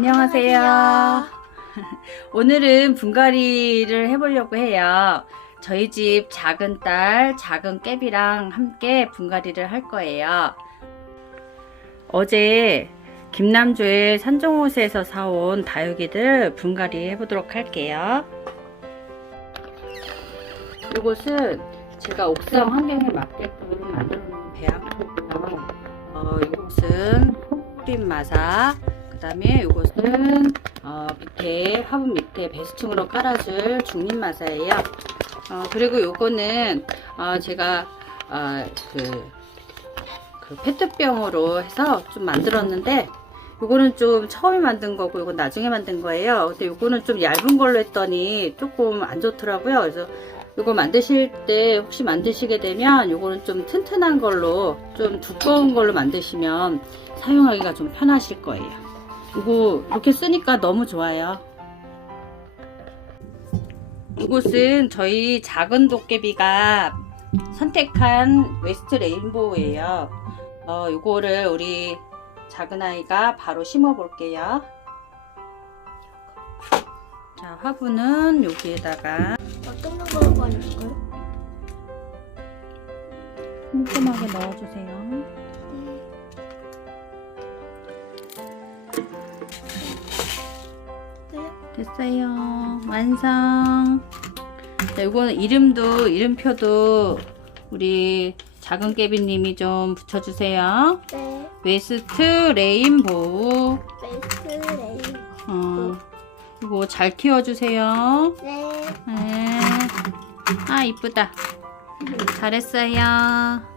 안녕하세요. 오늘은 분갈이를 해보려고 해요. 저희 집 작은 딸, 작은 깨비랑 함께 분갈이를 할 거예요. 어제 김남조의 산정옷에서 사온 다육이들 분갈이 해보도록 할게요. 이것은 제가 옥상 환경에 맞게끔 만들어 놓은 배양토고요. 어, 이것은 콩뿌린 마사, 그 다음에 이것은 어, 밑에 화분 밑에 배수층으로 깔아줄 중립 마사예요. 어, 그리고 요거는 어, 제가 어, 그, 그 페트병으로 해서 좀 만들었는데 요거는 좀 처음에 만든 거고 요건 나중에 만든 거예요. 근데 요거는 좀 얇은 걸로 했더니 조금 안 좋더라고요. 그래서 요거 만드실 때 혹시 만드시게 되면 요거는 좀 튼튼한 걸로 좀 두꺼운 걸로 만드시면 사용하기가 좀 편하실 거예요. 이거 이렇게 쓰니까 너무 좋아요. 이곳은 저희 작은 도깨비가 선택한 웨스트 레인보우예요. 어, 이거를 우리 작은 아이가 바로 심어 볼게요. 자, 화분은 여기에다가 어떤 거 버릴까요? 꼼꼼하게 넣어주세요. 됐어요. 완성. 자, 이거는 이름도, 이름표도 우리 작은 깨비님이 좀 붙여주세요. 네. 웨스트 레인보우. 베스트 레인. 어, 이거 잘 키워주세요. 네. 네. 아, 이쁘다. 잘했어요.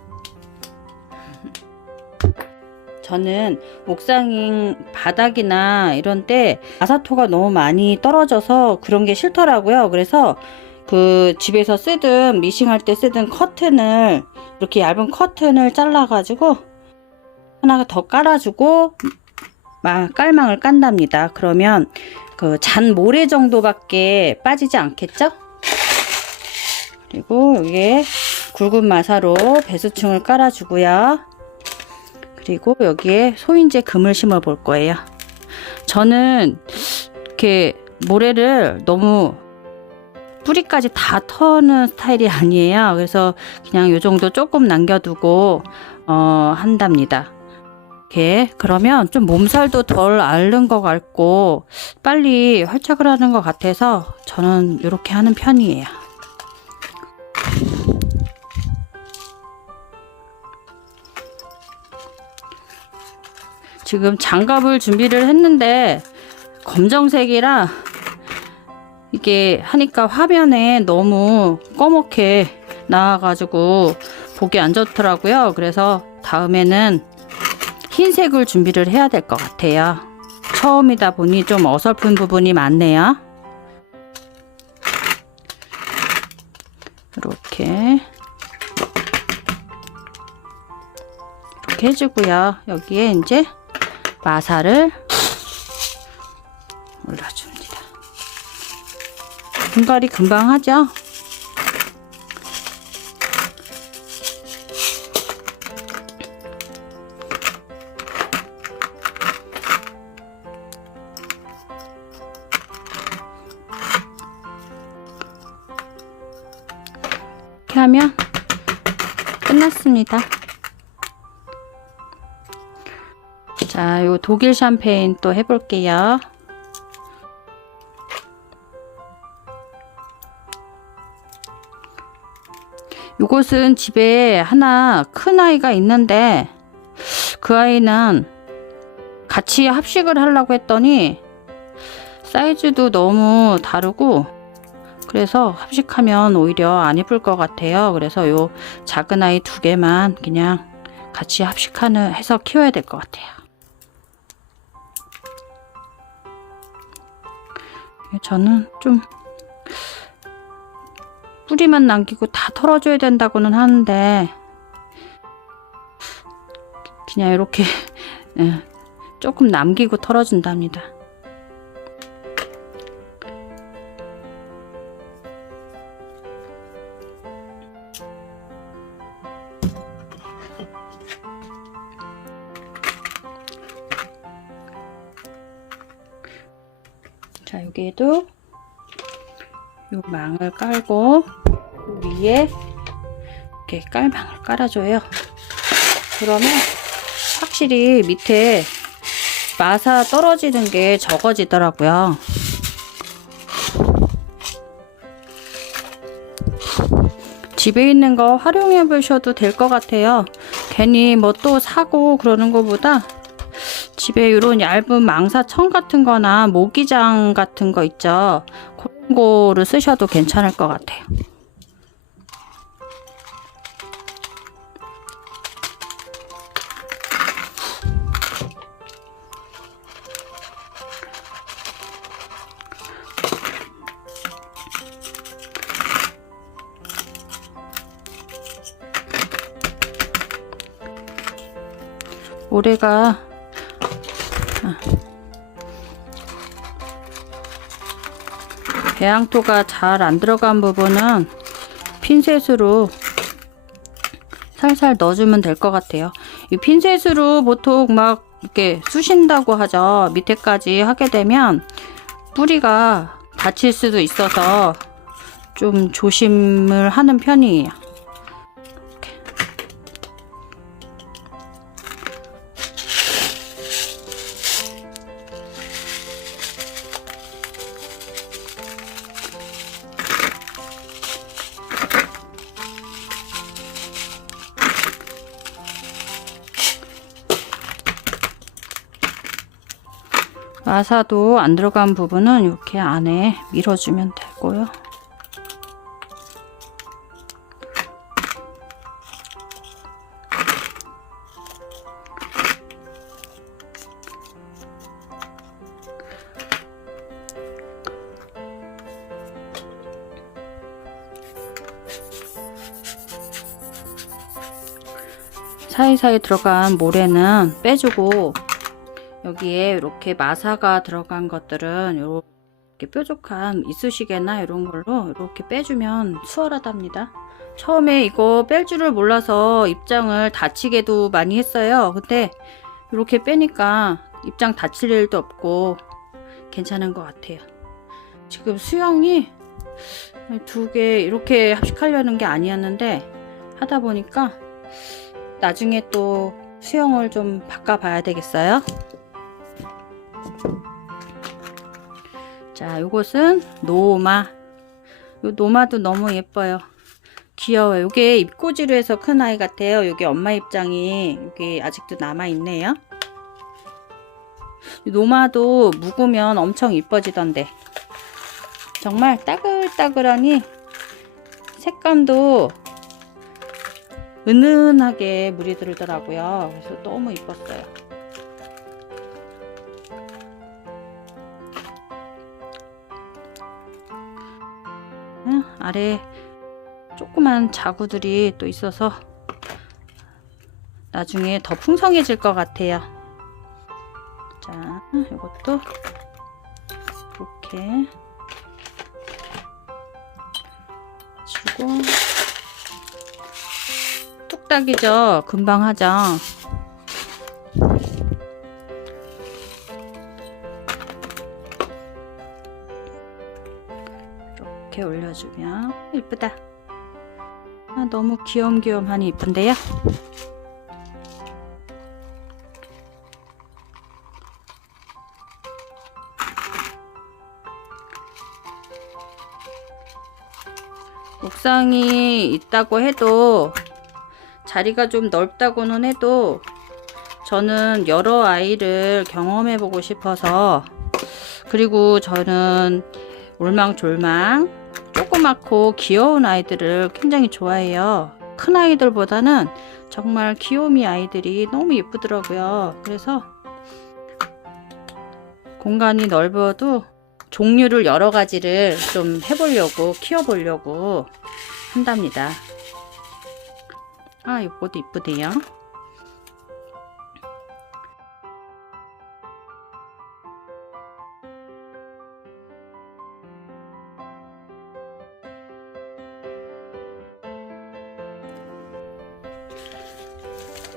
저는 옥상 바닥이나 이런 때 아사토가 너무 많이 떨어져서 그런 게 싫더라고요. 그래서 그 집에서 쓰든 미싱할 때 쓰든 커튼을 이렇게 얇은 커튼을 잘라가지고 하나 더 깔아주고 막 깔망을 깐답니다. 그러면 그 잔 모래 정도밖에 빠지지 않겠죠? 그리고 여기에 굵은 마사로 배수층을 깔아주고요. 그리고 여기에 소인재 금을 심어 볼 거예요. 저는 이렇게 모래를 너무 뿌리까지 다 터는 스타일이 아니에요. 그래서 그냥 이 정도 조금 남겨두고 어, 한답니다. 이렇게 그러면 좀 몸살도 덜 앓는 것 같고 빨리 활착을 하는 것 같아서 저는 이렇게 하는 편이에요. 지금 장갑을 준비를 했는데 검정색이라 이게 하니까 화면에 너무 꺼멓게 나와가지고 보기 안 좋더라고요. 그래서 다음에는 흰색을 준비를 해야 될 것 같아요. 처음이다 보니 좀 어설픈 부분이 많네요. 이렇게 이렇게 해주고요. 여기에 이제 마사를 올려줍니다. 분갈이 금방 하죠? 이렇게 하면 끝났습니다. 자, 요 독일 샴페인 또 해볼게요. 요것은 집에 하나 큰 아이가 있는데 그 아이는 같이 합식을 하려고 했더니 사이즈도 너무 다르고 그래서 합식하면 오히려 안 예쁠 것 같아요. 그래서 요 작은 아이 두 개만 그냥 같이 합식하는 해서 키워야 될 것 같아요. 저는 좀 뿌리만 남기고 다 털어줘야 된다고는 하는데 그냥 이렇게 예, 조금 남기고 털어준답니다. 여기에도 요 망을 깔고 위에 이렇게 깔망을 깔아줘요. 그러면 확실히 밑에 마사 떨어지는 게 적어지더라고요. 집에 있는 거 활용해 보셔도 될 것 같아요. 괜히 뭐 또 사고 그러는 것보다 집에 이런 얇은 망사청 같은 거나 모기장 같은 거 있죠. 그런 거를 쓰셔도 괜찮을 것 같아요. 모래가 배양토가 잘 안 들어간 부분은 핀셋으로 살살 넣어주면 될 것 같아요. 이 핀셋으로 보통 막 이렇게 쑤신다고 하죠. 밑에까지 하게 되면 뿌리가 다칠 수도 있어서 좀 조심을 하는 편이에요. 마사도 안 들어간 부분은 이렇게 안에 밀어주면 되고요. 사이사이 들어간 모래는 빼주고 여기에 이렇게 마사가 들어간 것들은 이렇게 뾰족한 이쑤시개나 이런 걸로 이렇게 빼주면 수월하답니다. 처음에 이거 뺄 줄을 몰라서 입장을 다치게도 많이 했어요. 근데 이렇게 빼니까 입장 다칠 일도 없고 괜찮은 것 같아요. 지금 수영이 두 개 이렇게 합식하려는 게 아니었는데 하다 보니까 나중에 또 수영을 좀 바꿔봐야 되겠어요. 자, 요것은 노마. 요 노마도 너무 예뻐요. 귀여워요. 요게 입꼬지로 해서 큰 아이 같아요. 요게 엄마 입장이 여기 아직도 남아 있네요. 노마도 묵으면 엄청 이뻐지던데. 정말 따글따글하니 색감도 은은하게 물이 들더라고요. 그래서 너무 이뻤어요. 아래 조그만 자구들이 또 있어서 나중에 더 풍성해질 것 같아요. 자, 이것도 이렇게 주고 뚝딱이죠. 금방 하죠. 이렇게 올려주면 이쁘다. 아, 너무 귀염귀염하니 이쁜데요? 옥상이 있다고 해도 자리가 좀 넓다고는 해도 저는 여러 아이를 경험해 보고 싶어서 그리고 저는 올망졸망 조그맣고 귀여운 아이들을 굉장히 좋아해요. 큰 아이들보다는 정말 귀요미 아이들이 너무 예쁘더라고요. 그래서 공간이 넓어도 종류를 여러 가지를 좀 해보려고 키워보려고 한답니다. 아, 이것도 이쁘대요.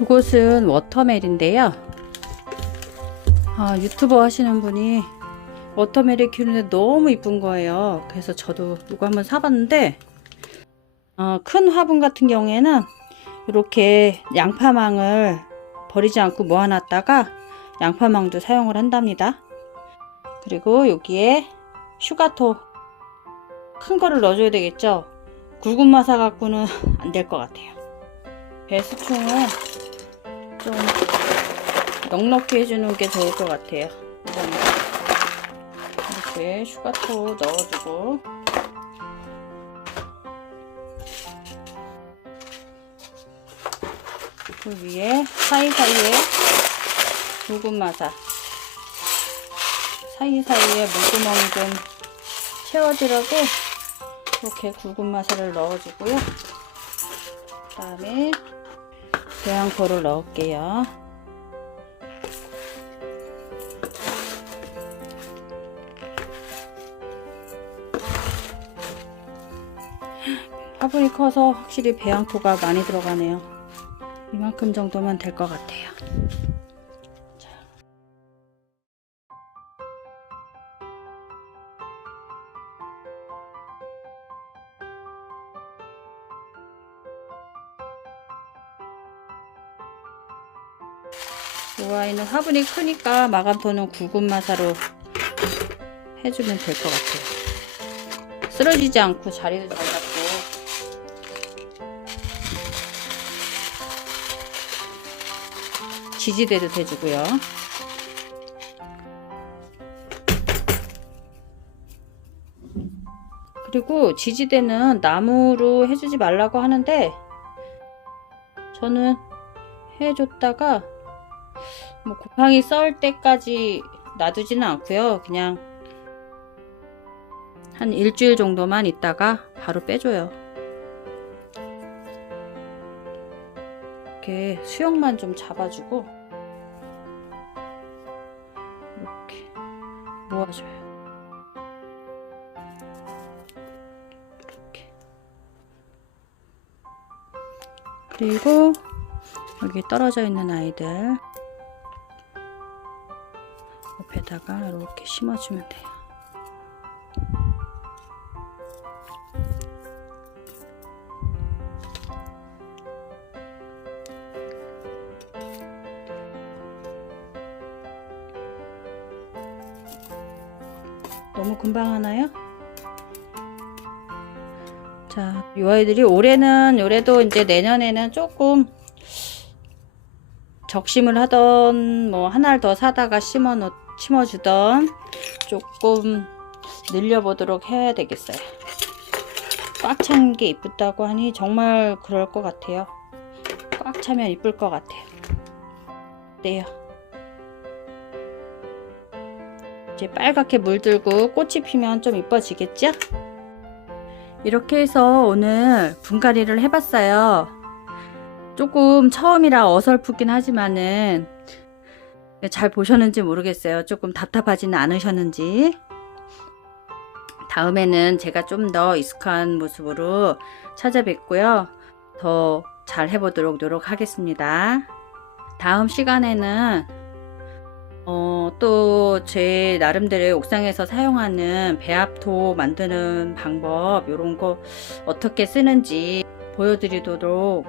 이곳은 워터멜인데요. 아, 유튜버 하시는 분이 워터멜이 키우는데 너무 이쁜 거예요. 그래서 저도 이거 한번 사봤는데 어, 큰 화분 같은 경우에는 이렇게 양파망을 버리지 않고 모아놨다가 양파망도 사용을 한답니다. 그리고 여기에 슈가토 큰 거를 넣어줘야 되겠죠. 굵은 마사 갖고는 안 될 것 같아요. 배수총은 좀 넉넉히 해주는 게 좋을 것 같아요. 이렇게 슈가토 넣어주고 그 위에 사이사이에 굵은 마사 사이사이에 물구멍이 좀 채워지려고 이렇게 굵은 마사를 넣어주고요. 그 다음에 배양포를 넣을게요. 화분이 커서 확실히 배양토가 많이 들어가네요. 이만큼 정도면 될 것 같아요. 화분이 크니까 마감토는 굵은 마사로 해주면 될 것 같아요. 쓰러지지 않고 자리도 잘 잡고 지지대도 대주고요. 그리고 지지대는 나무로 해주지 말라고 하는데 저는 해줬다가 뭐 곰팡이 썰 때까지 놔두지는 않고요. 그냥 한 일주일 정도만 있다가 바로 빼줘요. 이렇게 수영만 좀 잡아주고 이렇게 모아줘요. 이렇게 그리고 여기 떨어져 있는 아이들 옆에다가 이렇게 심어주면 돼요. 너무 금방 하나요? 자, 이 아이들이 올해는 올해도 이제 내년에는 조금 적심을 하던 뭐 하나를 더 사다가 심어 놓 심어주던 조금 늘려보도록 해야 되겠어요. 꽉 찬 게 이쁘다고 하니 정말 그럴 것 같아요. 꽉 차면 이쁠 것 같아요. 네요. 이제 빨갛게 물들고 꽃이 피면 좀 이뻐지겠죠? 이렇게 해서 오늘 분갈이를 해봤어요. 조금 처음이라 어설프긴 하지만은 잘 보셨는지 모르겠어요. 조금 답답하지는 않으셨는지. 다음에는 제가 좀 더 익숙한 모습으로 찾아뵙고요. 더 잘 해보도록 노력하겠습니다. 다음 시간에는 어, 또 제 나름대로의 옥상에서 사용하는 배합토 만드는 방법 이런 거 어떻게 쓰는지 보여드리도록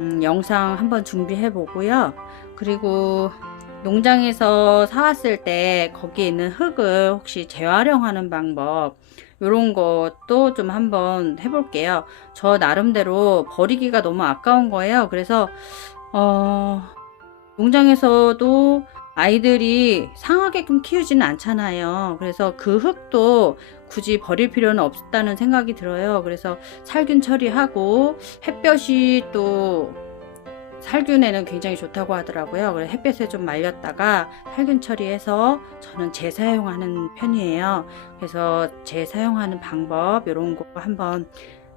음, 영상 한번 준비해 보고요. 그리고 농장에서 사왔을 때 거기에 있는 흙을 혹시 재활용하는 방법 이런 것도 좀 한번 해볼게요. 저 나름대로 버리기가 너무 아까운 거예요. 그래서 어, 농장에서도 아이들이 상하게끔 키우지는 않잖아요. 그래서 그 흙도 굳이 버릴 필요는 없다는 생각이 들어요. 그래서 살균 처리하고 햇볕이 또 살균에는 굉장히 좋다고 하더라고요. 그래서 햇볕에 좀 말렸다가 살균 처리해서 저는 재사용하는 편이에요. 그래서 재사용하는 방법 이런 거 한번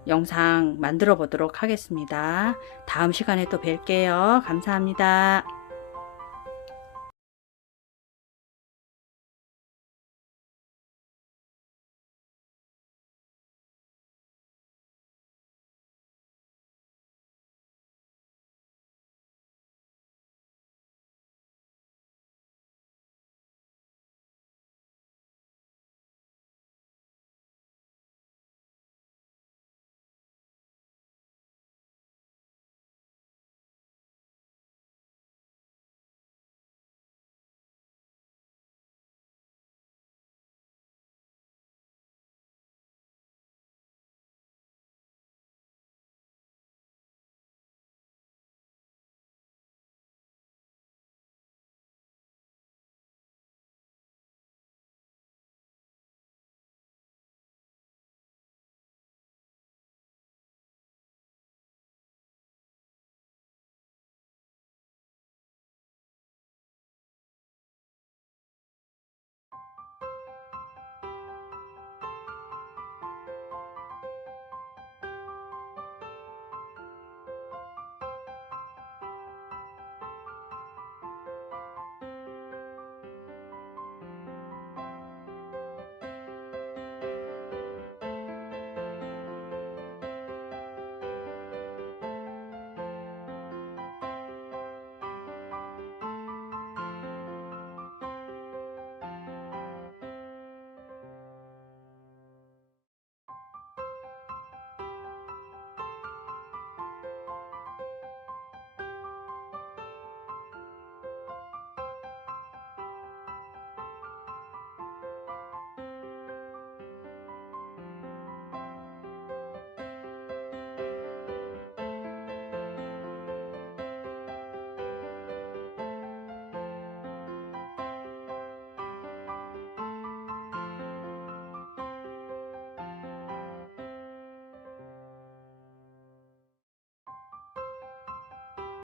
영상 만들어 보도록 하겠습니다. 다음 시간에 또 뵐게요. 감사합니다.